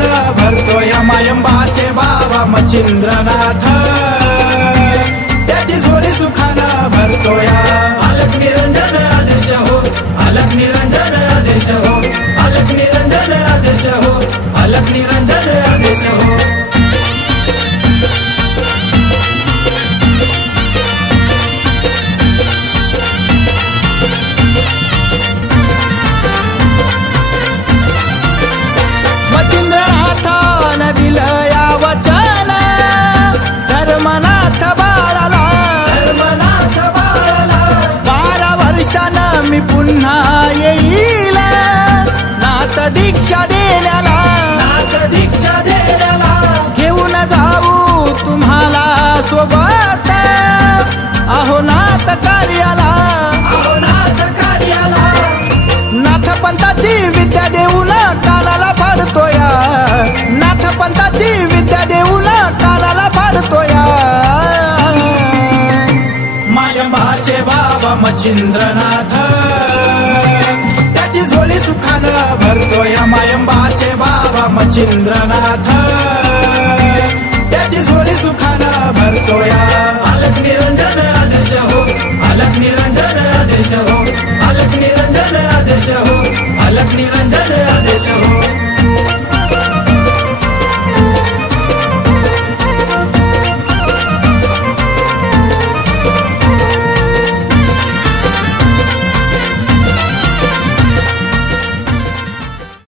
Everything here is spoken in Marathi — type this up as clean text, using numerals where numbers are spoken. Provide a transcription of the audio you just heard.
सुखानं भरतोय मायंबाचे बाबा मच्छिंद्रनाथ त्याची झोळी सुखानं भरतोय अलख निरंजन आदेश हो अलख निरंजन आदेश हो अलख निरंजन आदेश हो अलख निरंजन आदेश हो मच्छिंद्रनाथान दिलं या वचन धर्मनाथ बाळाला 12 वर्षानं मी पुन्हा येईल नाथ दीक्षा देण्याला घेऊन जाऊ तुम्हाला सोबत अहो नाथ कार्याला नाथ पंथाची विद्या देऊन कानाला फाडतोया नाथ पंथाची विद्या देऊन कानाला फाडतोया मायंबाचे बाबा मच्छिंद्रनाथ त्याची झोळी सुखानं भरतोय मायंबाचे बाबा मच्छिंद्रनाथ